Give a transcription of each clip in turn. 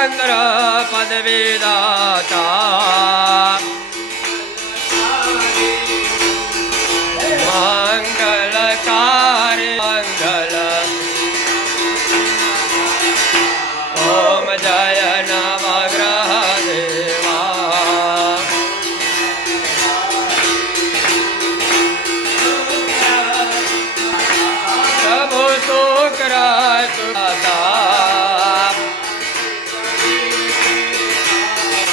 શંકર પદવી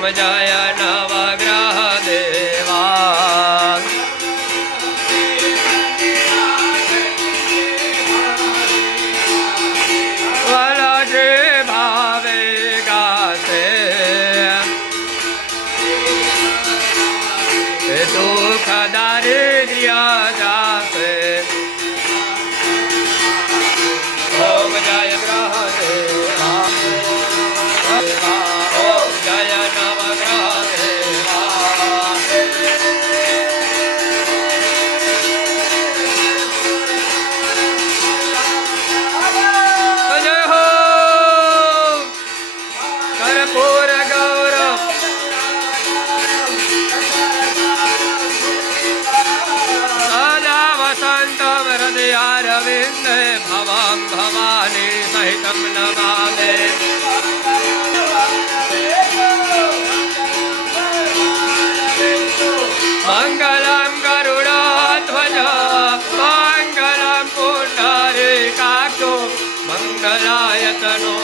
ॐ जय नवग्रहदेवा दुःखदा हृदयारविन्द भवां भवानी सहितं नमामे मङ्गलं गरुडाध्वज मङ्गलं पुण्डरिकाक्षो मङ्गलायतनो